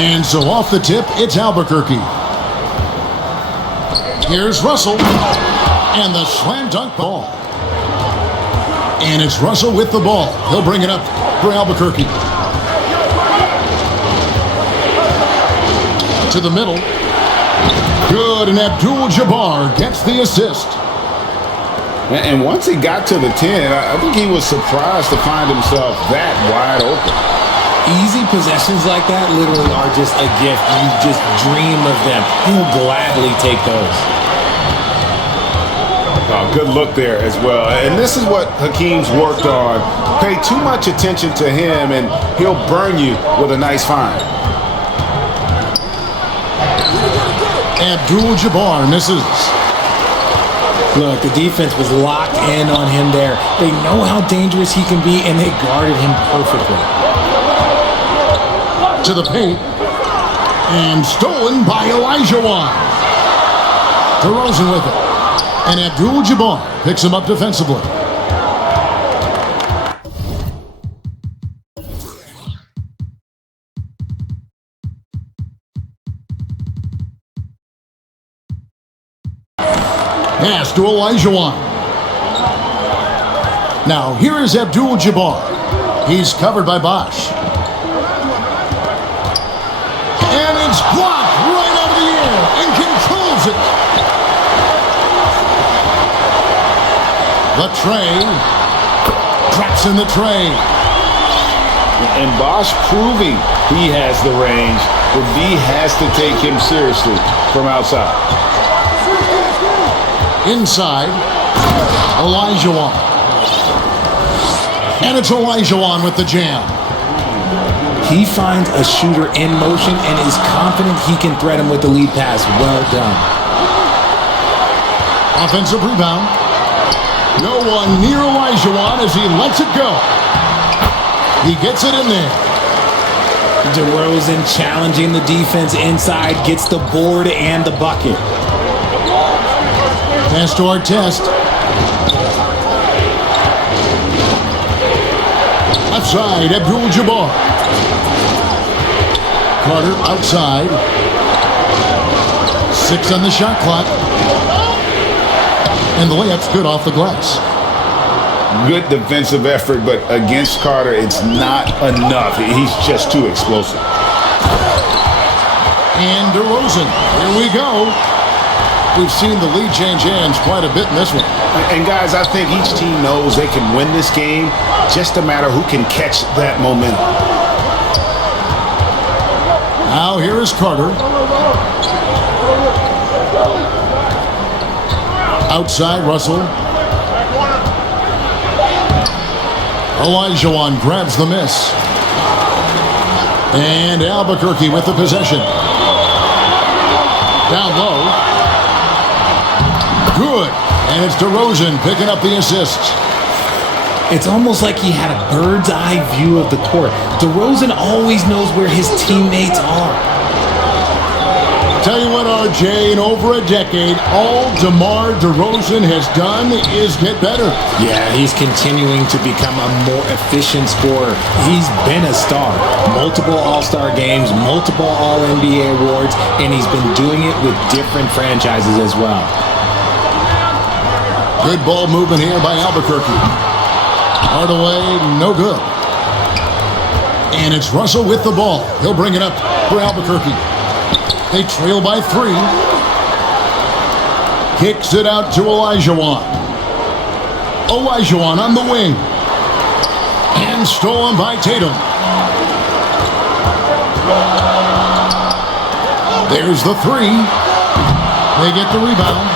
And so off the tip, it's Albuquerque. Here's Russell. And the slam dunk ball. And it's Russell with the ball. He'll bring it up for Albuquerque. To the middle. Good, and Abdul-Jabbar gets the assist. And once he got to the 10, I think he was surprised to find himself that wide open. Easy possessions like that literally are just a gift. You just dream of them. He'll gladly take those. Oh, good look there as well. And this is what Hakeem's worked on. Pay too much attention to him, and he'll burn you with a nice find. Abdul-Jabbar misses. Look, the defense was locked in on him there. They know how dangerous he can be, and they guarded him perfectly. To the paint. And stolen by Olajuwon. DeRozan with it. And Abdul-Jabbar picks him up defensively. Pass to Olajuwon. Now, here is Abdul-Jabbar. He's covered by Bosch. And it's blocked right out of the air and controls it. The tray. Traps in the tray. And Bosch proving he has the range, but B has to take him seriously from outside. Inside, Olajuwon. And it's Olajuwon with the jam. He finds a shooter in motion and is confident he can thread him with the lead pass. Well done. Offensive rebound. No one near Olajuwon as he lets it go. He gets it in there. DeRozan challenging the defense inside, gets the board and the bucket. Pass to Artest. Left side, Abdul-Jabbar. Carter outside. 6 on the shot clock. And the layup's good off the glass. Good defensive effort, but against Carter, it's not enough. He's just too explosive. And DeRozan, here we go. We've seen the lead change hands quite a bit in this one. And guys, I think each team knows they can win this game. Just a matter who can catch that momentum. Now here is Carter. Outside, Russell. Olajuwon grabs the miss. And Albuquerque with the possession. Down low. Good. And it's DeRozan picking up the assist. It's almost like he had a bird's eye view of the court. DeRozan always knows where his teammates are. Tell you what, RJ, in over a decade, all DeMar DeRozan has done is get better. Yeah, he's continuing to become a more efficient scorer. He's been a star. Multiple All-Star games, multiple All-NBA awards, and he's been doing it with different franchises as well. Good ball movement here by Albuquerque. Hardaway, no good. And it's Russell with the ball. He'll bring it up for Albuquerque. They trail by 3. Kicks it out to Olajuwon. Olajuwon on the wing. And stolen by Tatum. There's the 3. They get the rebound.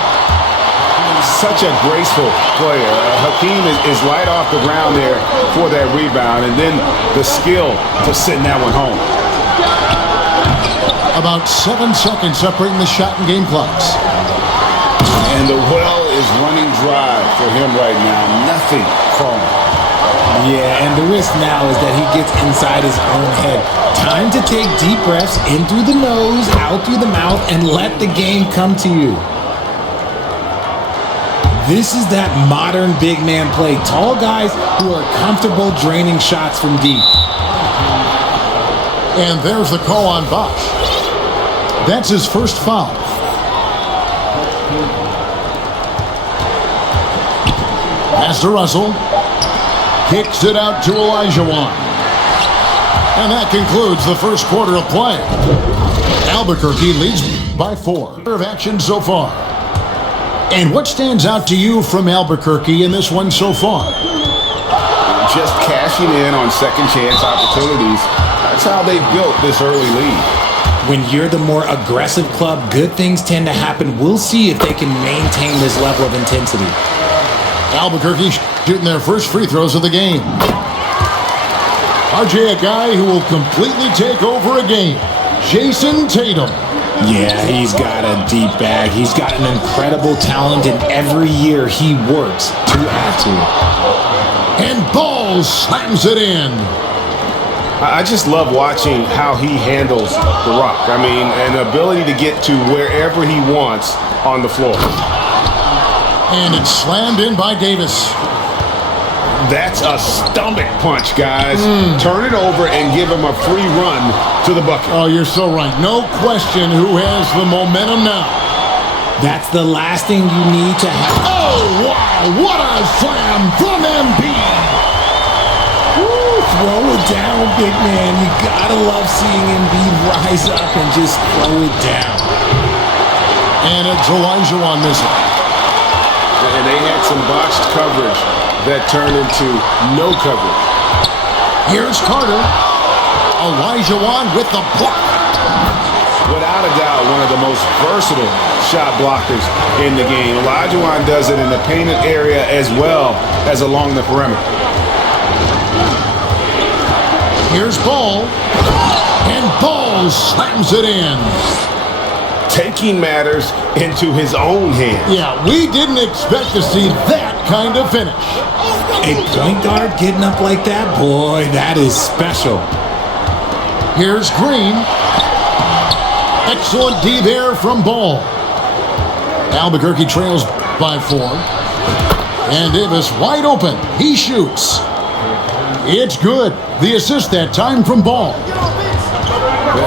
Such a graceful player. Hakeem is light off the ground there for that rebound, and then the skill to send that one home. About 7 seconds separating the shot and game clocks. And the well is running dry for him right now. Nothing falling. Yeah, and the risk now is that he gets inside his own head. Time to take deep breaths in through the nose, out through the mouth, and let the game come to you. This is that modern big man play. Tall guys who are comfortable draining shots from deep. And there's the call on Bosch. That's his first foul. Pass to Russell. Kicks it out to Olajuwon. And that concludes the first quarter of play. Albuquerque leads by 4. Of action so far. And what stands out to you from Albuquerque in this one so far? Just cashing in on second chance opportunities. That's how they built this early lead. When you're the more aggressive club, good things tend to happen. We'll see if they can maintain this level of intensity. Albuquerque shooting their first free throws of the game. RJ, a guy who will completely take over a game. JAYSON Tatum. Yeah, he's got a deep bag. He's got an incredible talent, and every year he works to add to it. And Ball slams it in. I just love watching how he handles the rock. I mean, an ability to get to wherever he wants on the floor. And it's slammed in by Davis. That's a stomach punch, guys. Turn it over and give him a free run to the bucket. Oh, you're so right. No question who has the momentum now. That's the last thing you need to have. Oh, wow. What a slam from Embiid. Throw it down, big man. You gotta love seeing Embiid rise up and just throw it down. And it's Olajuwon missing. And they had some botched coverage that turned into no coverage. Here's Carter. Olajuwon with the block. Without a doubt, one of the most versatile shot blockers in the game. Olajuwon does it in the painted area as well as along the perimeter. Here's Ball. And Ball slams it in. Taking matters into his own hands. Yeah, we didn't expect to see that kind of finish. A point guard getting up like that, boy, that is special. Here's Green. Excellent D there from Ball. Albuquerque trails by 4. And Davis wide open. He shoots. It's good. The assist that time from Ball.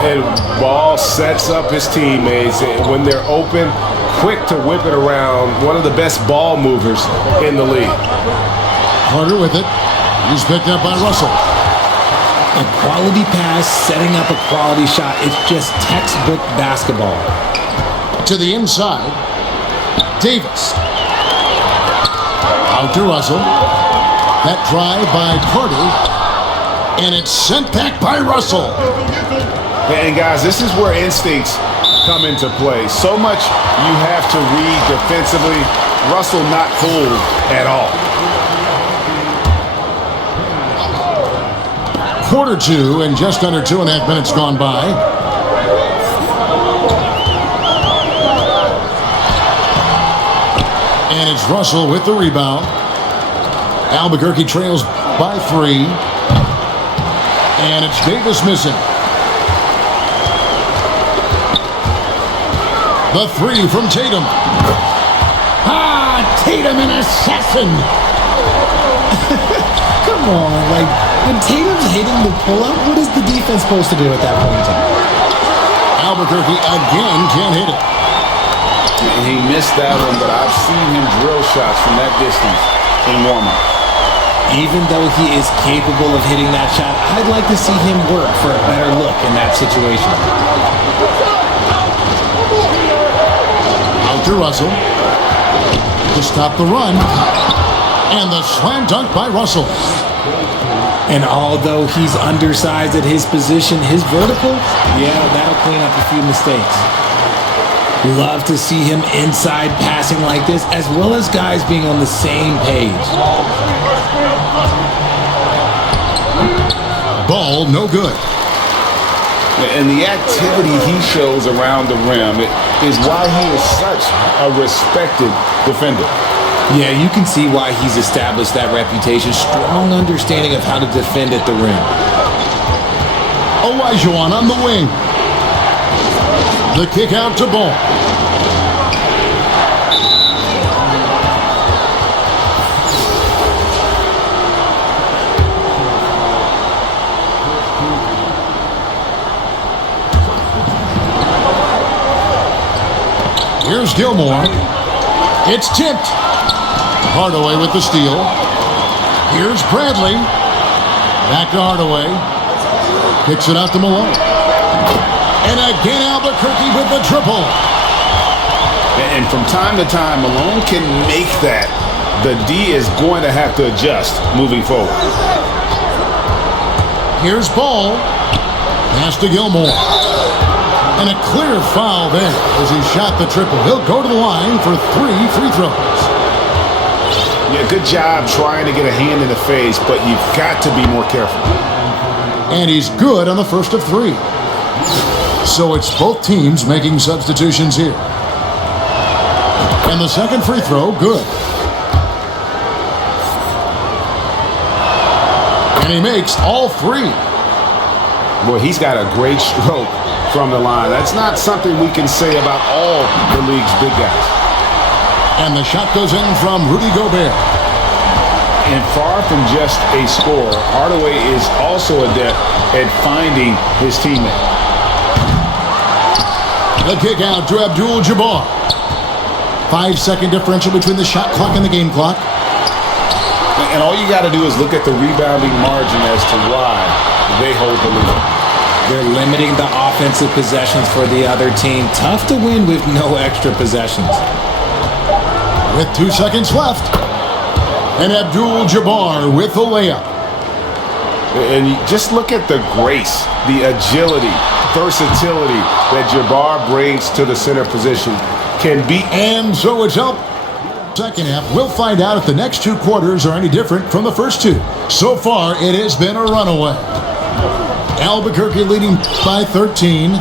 And Ball sets up his teammates when they're open, quick to whip it around. One of the best ball movers in the league. Carter with it. He's picked up by Russell. A quality pass, setting up a quality shot. It's just textbook basketball. To the inside. Davis. Out to Russell. That drive by Carter. And it's sent back by Russell. And guys, this is where instincts come into play. So much you have to read defensively. Russell not fooled at all. Quarter 2 and just under 2.5 minutes gone by. And it's Russell with the rebound. Albuquerque trails by 3. And it's Davis missing. The 3 from Tatum. Tatum an assassin. Come on, like, when Tatum's hitting the pull-up, what is the defense supposed to do at that point in time? Albuquerque again can't hit it. He missed that one, but I've seen him drill shots from that distance in warm-up. Even though he is capable of hitting that shot, I'd like to see him work for a better look in that situation. Out to Russell. To stop the run. And the slam dunk by Russell. And although he's undersized at his position, his vertical, yeah, that'll clean up a few mistakes. Love to see him inside passing like this, as well as guys being on the same page. Ball no good. And the activity he shows around the rim is why he is such a respected defender. Yeah, you can see why he's established that reputation. Strong understanding of how to defend at the rim. Olajuwon on the wing. The kick out to Ball. Here's Gilmore. It's tipped. Hardaway with the steal. Here's Bradley. Back to Hardaway. Kicks it out to Malone. And again, Albuquerque with the triple. And from time to time, Malone can make that. The D is going to have to adjust moving forward. Here's Ball. Pass to Gilmore. And a clear foul there as he shot the triple. He'll go to the line for 3 free throws. Yeah, good job trying to get a hand in the face, but you've got to be more careful. And he's good on the first of 3. So it's both teams making substitutions here. And the second free throw, good. And he makes all 3. Well, he's got a great stroke from the line. That's not something we can say about all the league's big guys. And the shot goes in from Rudy Gobert. And far from just a scorer, Hardaway is also adept at finding his teammate. The kick out to Abdul-Jabbar. 5-second differential between the shot clock and the game clock. And all you got to do is look at the rebounding margin as to why they hold the lead. They're limiting the offensive possessions for the other team. Tough to win with no extra possessions. With 2 seconds left. And Abdul-Jabbar with the layup. And you just look at the grace, the agility, versatility that Jabbar brings to the center position. Can be. And so it's up. Second half. We'll find out if the next 2 quarters are any different from the first 2. So far, it has been a runaway. Albuquerque leading by 13.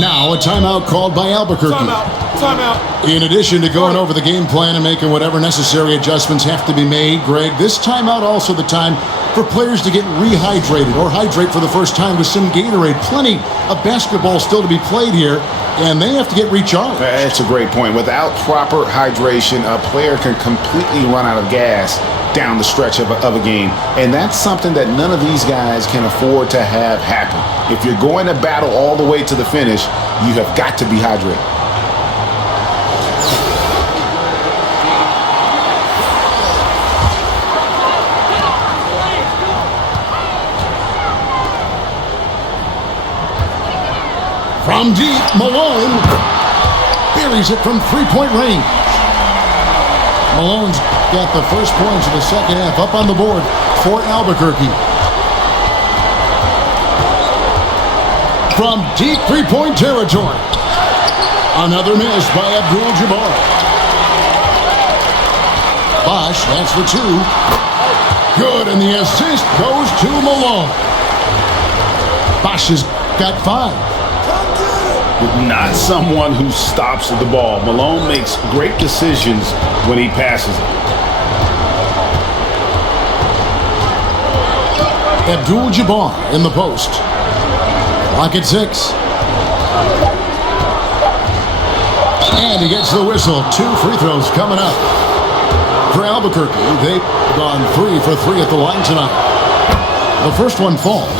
Now a timeout called by Albuquerque. Timeout. In addition to going over the game plan and making whatever necessary adjustments have to be made, Greg, this timeout also the time for players to get rehydrated or hydrate for the first time with some Gatorade. Plenty of basketball still to be played here, and they have to get recharged. That's a great point. Without proper hydration, a player can completely run out of gas down the stretch of a game. And that's something that none of these guys can afford to have happen. If you're going to battle all the way to the finish, you have got to be hydrated. From deep, Malone buries it from 3-point range. Malone's got the first points of the second half up on the board for Albuquerque. From deep 3-point territory. Another miss by Abdul-Jabbar. Bosch, that's for 2. Good, and the assist goes to Malone. Bosch has got 5. Not someone who stops the ball. Malone makes great decisions when he passes it. Abdul-Jabbar in the post. Clock at 6. And he gets the whistle. 2 free throws coming up. For Albuquerque, they've gone 3 for 3 at the line tonight. The first one falls.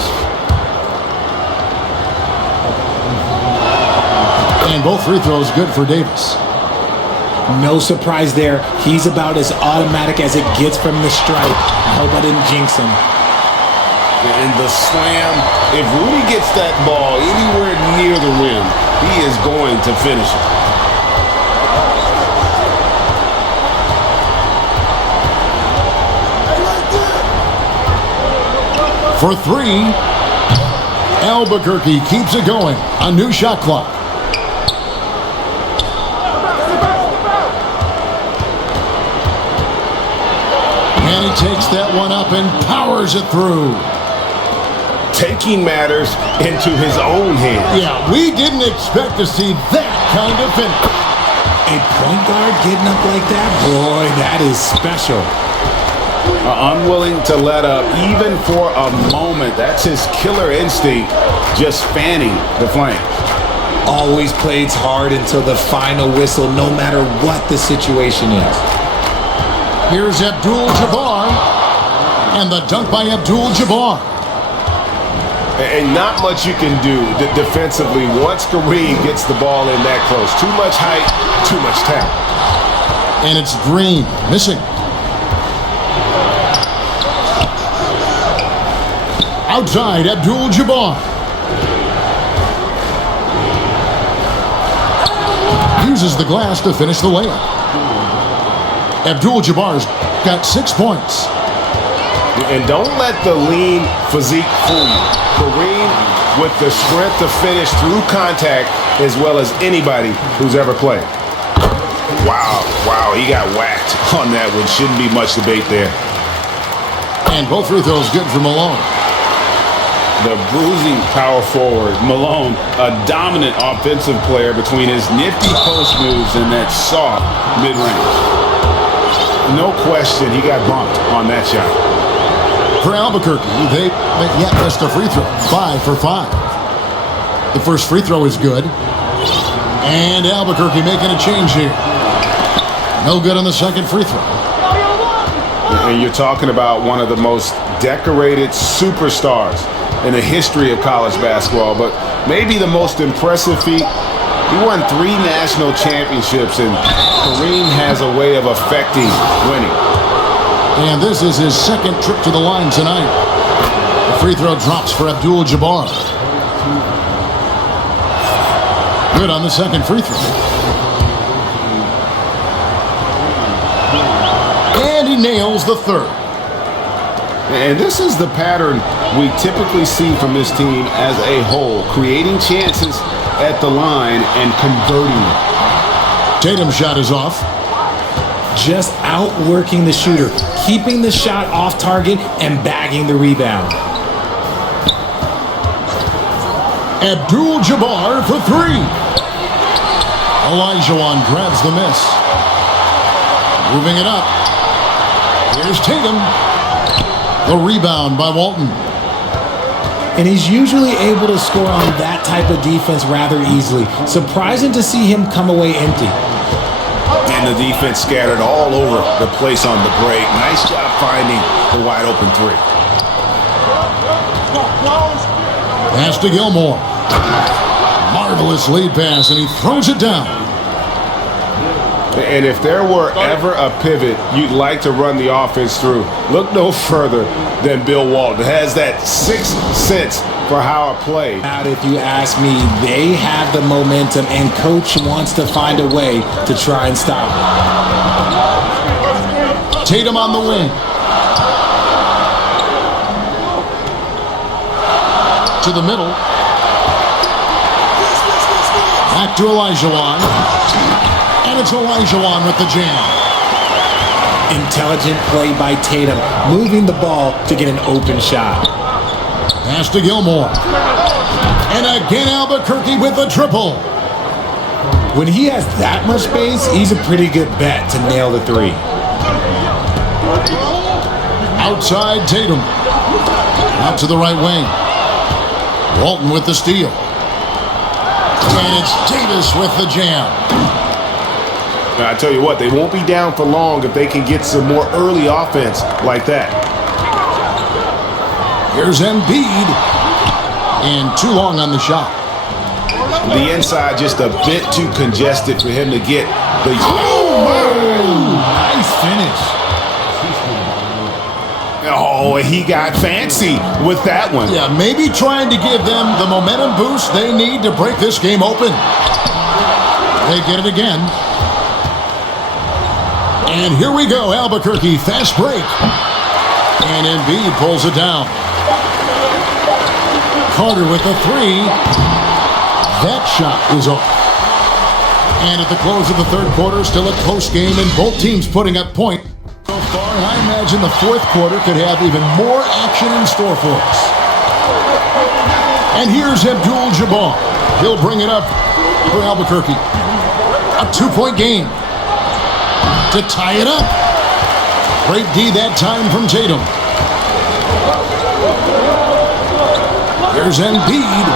And both free throws good for Davis. No surprise there. He's about as automatic as it gets from the stripe. I hope I didn't jinx him. And the slam, if Rudy gets that ball anywhere near the rim, he is going to finish it. For 3, Albuquerque keeps it going. A new shot clock. And he takes that one up and powers it through. Taking matters into his own hands. Yeah, we didn't expect to see that kind of finish. A point guard getting up like that? Boy, that is special. Unwilling to let up even for a moment. That's his killer instinct, just fanning the flame. Always plays hard until the final whistle, no matter what the situation is. Here's Abdul-Jabbar. And the dunk by Abdul-Jabbar. And not much you can do defensively once Kareem gets the ball in that close. Too much height, too much talent. And it's Green missing. Outside, Abdul-Jabbar. Uses the glass to finish the layup. Abdul-Jabbar's got 6 points. And don't let the lean physique fool you. Kareem with the strength to finish through contact as well as anybody who's ever played. Wow, he got whacked on that one. Shouldn't be much debate there. And both free throws good for Malone. The bruising power forward, Malone, a dominant offensive player between his nifty post moves and that soft mid-range. No question he got bumped on that shot. For Albuquerque, they yet missed a free throw. 5 for 5. The first free throw is good. And Albuquerque making a change here. No good on the second free throw. And you're talking about one of the most decorated superstars in the history of college basketball, but maybe the most impressive feat. He won 3 national championships, and Kareem has a way of affecting winning. And this is his second trip to the line tonight. The free throw drops for Abdul-Jabbar. Good on the second free throw. And he nails the third. And this is the pattern we typically see from this team as a whole, creating chances at the line and converting them. Tatum's shot is off. Just outworking the shooter, keeping the shot off target and bagging the rebound. Abdul-Jabbar for 3. Olajuwon grabs the miss. Moving it up. Here's Tatum. The rebound by Walton. And he's usually able to score on that type of defense rather easily. Surprising to see him come away empty. And the defense scattered all over the place on the break. Nice job finding the wide open 3. Pass to Gilmore. Marvelous lead pass, and he throws it down. And if there were ever a pivot you'd like to run the offense through, look no further than Bill Walton. Has that 6th sense for how it played. If you ask me, they have the momentum, and coach wants to find a way to try and stop it. Tatum on the wing. To the middle. Back to Olajuwon. And it's Olajuwon with the jam. Intelligent play by Tatum, moving the ball to get an open shot. Pass to Gilmore. And again Albuquerque with a triple. When he has that much space, he's a pretty good bet to nail the 3. Outside Tatum. Out to the right wing. Walton with the steal. And it's Davis with the jam. I tell you what, they won't be down for long if they can get some more early offense like that. Here's Embiid. And too long on the shot. The inside just a bit too congested for him to get the... Nice finish. Oh, he got fancy with that one. Yeah, maybe trying to give them the momentum boost they need to break this game open. They get it again. And here we go, Albuquerque, fast break. And Embiid pulls it down. Carter with the 3. That shot is off. And at the close of the third quarter, still a close game, and both teams putting up point. So far, I imagine the fourth quarter could have even more action in store for us. And here's Abdul-Jabbar. He'll bring it up for Albuquerque. A 2-point game. To tie it up. Great D that time from Tatum. Here's Embiid.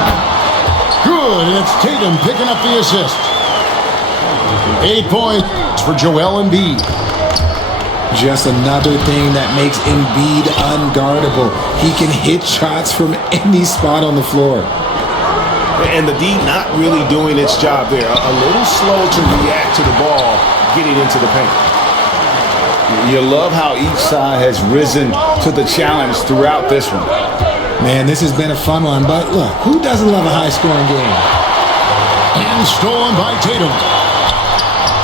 Good, and it's Tatum picking up the assist. 8 points for Joel Embiid. Just another thing that makes Embiid unguardable. He can hit shots from any spot on the floor. And the D not really doing its job there. A little slow to react to the ball getting into the paint. You love how each side has risen to the challenge throughout this one. Man, this has been a fun one, but look, who doesn't love a high-scoring game? And stolen by Tatum.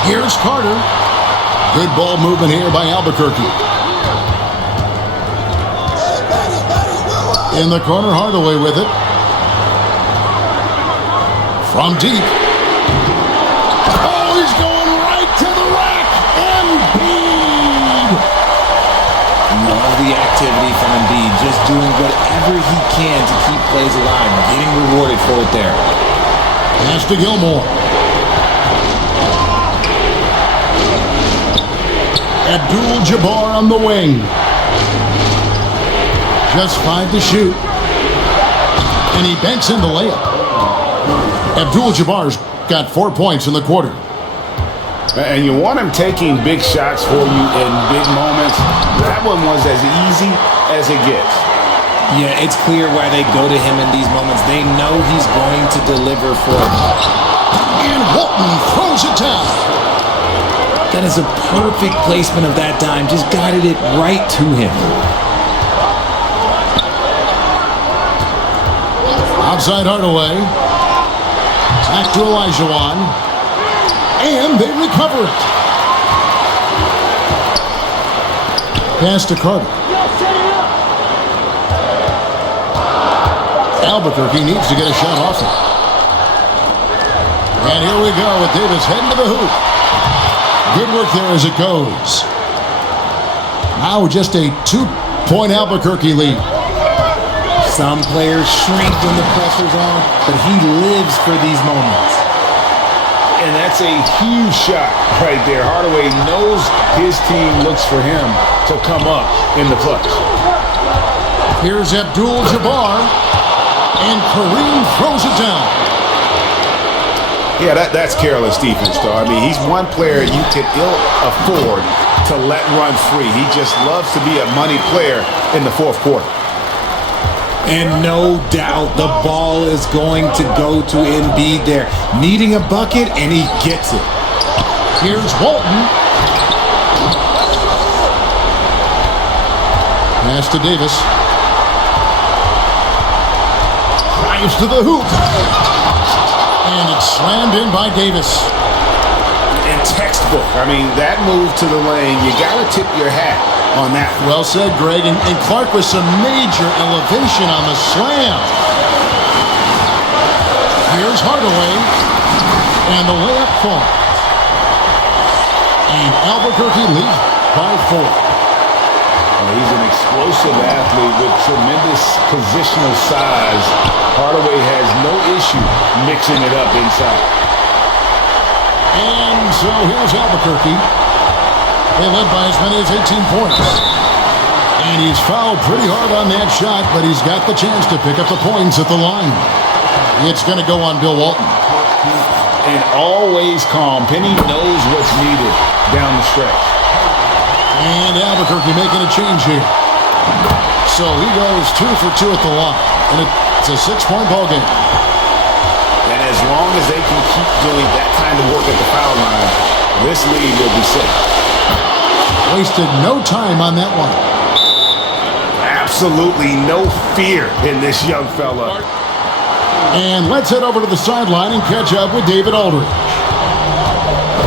Here's Carter. Good ball movement here by Albuquerque. In the corner, Hardaway with it. From deep. Oh, he's going right to the rack. Embiid. Love the activity from Embiid. Just doing whatever he can to keep plays alive. Getting rewarded for it there. Pass to Gilmore. Abdul-Jabbar on the wing. Just 5 to shoot. And he banks in the layup. Abdul-Jabbar's got 4 points in the quarter. And you want him taking big shots for you in big moments. That one was as easy as it gets. Yeah, it's clear why they go to him in these moments. They know he's going to deliver for them. And Walton throws it down. That is a perfect placement of that dime. Just guided it right to him. Outside Hardaway. Back to Olajuwon. And they recover it. Pass to Carter. Albuquerque needs to get a shot off it. And here we go with Davis heading to the hoop. Good work there as it goes. Now just a 2-point Albuquerque lead. Some players shrink when the pressure's on, but he lives for these moments. And that's a huge shot right there. Hardaway knows his team looks for him to come up in the clutch. Here's Abdul-Jabbar. And Kareem throws it down. Yeah, that's careless defense, though. I mean, he's one player you can ill afford to let run free. He just loves to be a money player in the fourth quarter. And no doubt the ball is going to go to Embiid there. Needing a bucket, and he gets it. Here's Walton. Pass to Davis. Drives to the hoop. And it's slammed in by Davis. And textbook. I mean, that move to the lane, you got to tip your hat on that. Well said, Greg. And Clark with some major elevation on the slam. Here's Hardaway. And the layup falls. And Albuquerque leads by 4. Well, he's an explosive athlete with tremendous positional size. Hardaway has no issue mixing it up inside. And so here's Albuquerque. They led by as many as 18 points. And he's fouled pretty hard on that shot, but he's got the chance to pick up the points at the line. It's going to go on Bill Walton. And always calm. Penny knows what's needed down the stretch. And Albuquerque making a change here. So he goes 2 for 2 at the line. And it's a 6-point ball game. And as long as they can keep doing that kind of work at the foul line, this lead will be safe. Wasted no time on that one. Absolutely no fear in this young fella. And let's head over to the sideline and catch up with David Aldridge.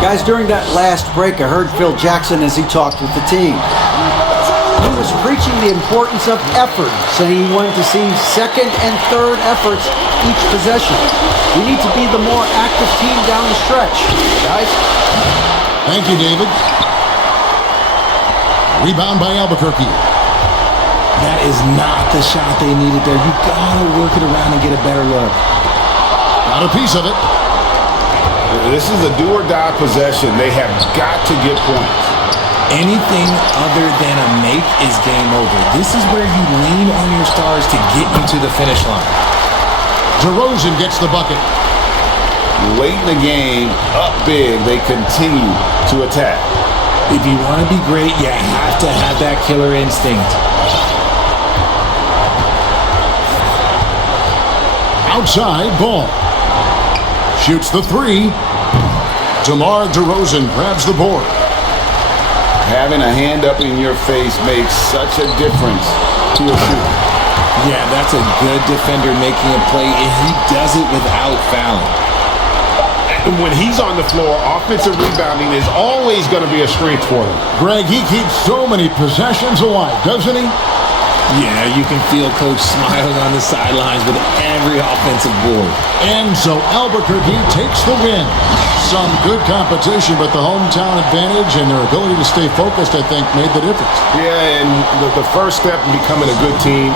Guys, during that last break, I heard Phil Jackson as he talked with the team. He was preaching the importance of effort, saying he wanted to see second and third efforts each possession. We need to be the more active team down the stretch, guys. Thank you, David. Rebound by Albuquerque. That is not the shot they needed there. You gotta work it around and get a better look. Got a piece of it. This is a do-or-die possession. They have got to get points. Anything other than a make is game over. This is where you lean on your stars to get you to the finish line. DeRozan gets the bucket. Late in the game, up big, they continue to attack. If you want to be great, you have to have that killer instinct. Outside ball. Shoots the three. DeMar DeRozan grabs the board. Having a hand up in your face makes such a difference to a shooter. Yeah, that's a good defender making a play, and he does it without fouling. And when he's on the floor, offensive rebounding is always going to be a strength for him. Greg, he keeps so many possessions alive, doesn't he? Yeah, you can feel Coach smiling on the sidelines with every offensive board. And so Albuquerque takes the win. Some good competition, but the hometown advantage and their ability to stay focused, I think, made the difference. Yeah, and the first step in becoming a good team